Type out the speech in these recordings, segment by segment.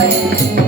away.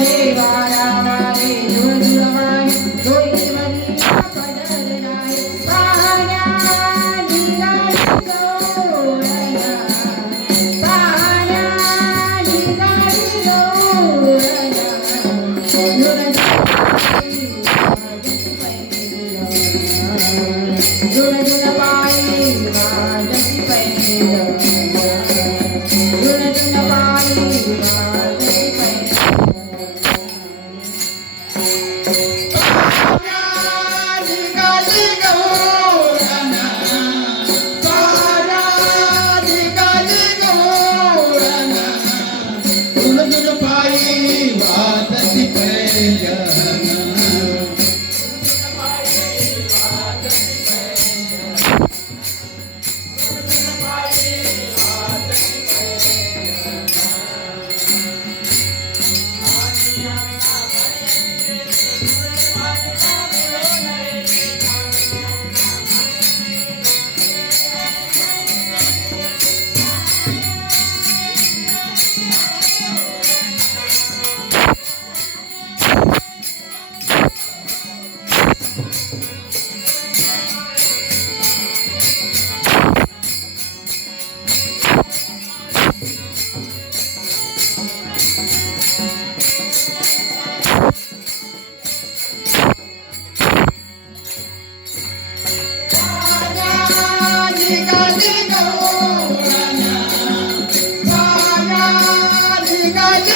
Eva.